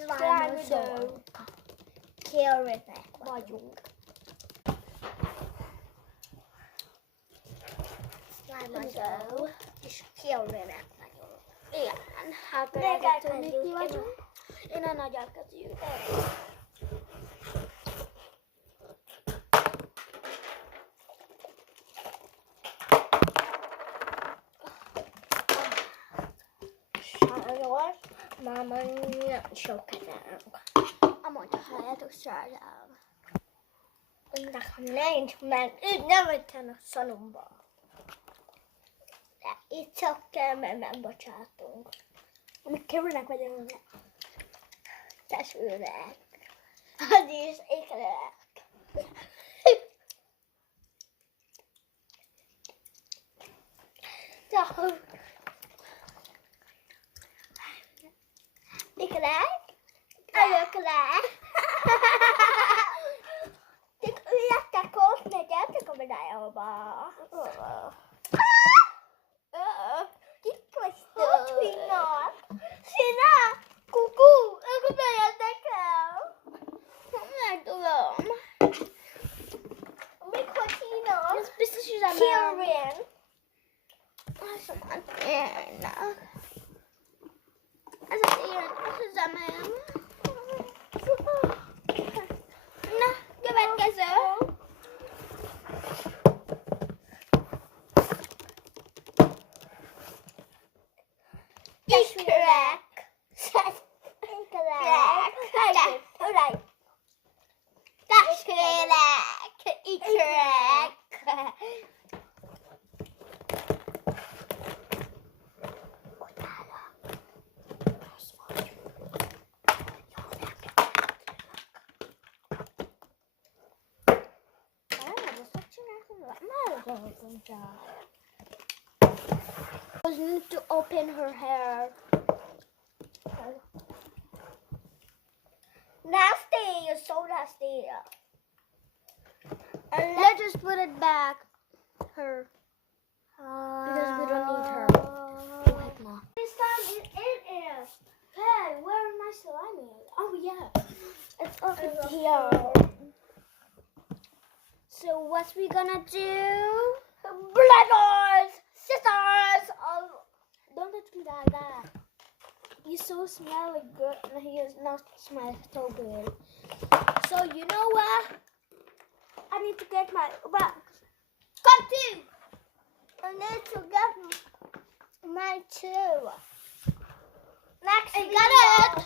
Slime-ozók. Kérőnek vagyunk. Slime-ozók. És kérőnek vagyunk. Igen, hát elkezdtünk mi vagyunk. Én a nagy elkezdjük. Sajnos máma nem sokat állunk. Amúgy halljátok sajnálom. Nekem nincs, mert ő nem vettem a szalomba. De itt csak kell, mert megbocsátunk. Amíg kerülnek vagyunk. Testvérek. Az is ékelek. Ékelek. Előkelek. Tik üljetek ott, ne gyertek a medályóba. Kik vagytok? Hogy vinnak? Szína! Kuku! Ők bejöttek el! Nem tudom. Mikor hívnak? Ez biztos üzemel. Kieran! Ez az élet, az üzemem. Na, következő. Ikrek! Ikrek! Testvérek! Ikrek! We need to open her hair. Nasty! You're so nasty! And let's just put it back. Her. Because we don't need her. Right now. This time it is. Hey, where my slime is? Oh yeah. It's over Over here. So what we gonna do? Brothers! Sisters! Don't touch me like that. You so smelly good and he is not smelling so good. So you know what? I need to get my box. Come too! I need to get my too. Next, I got it.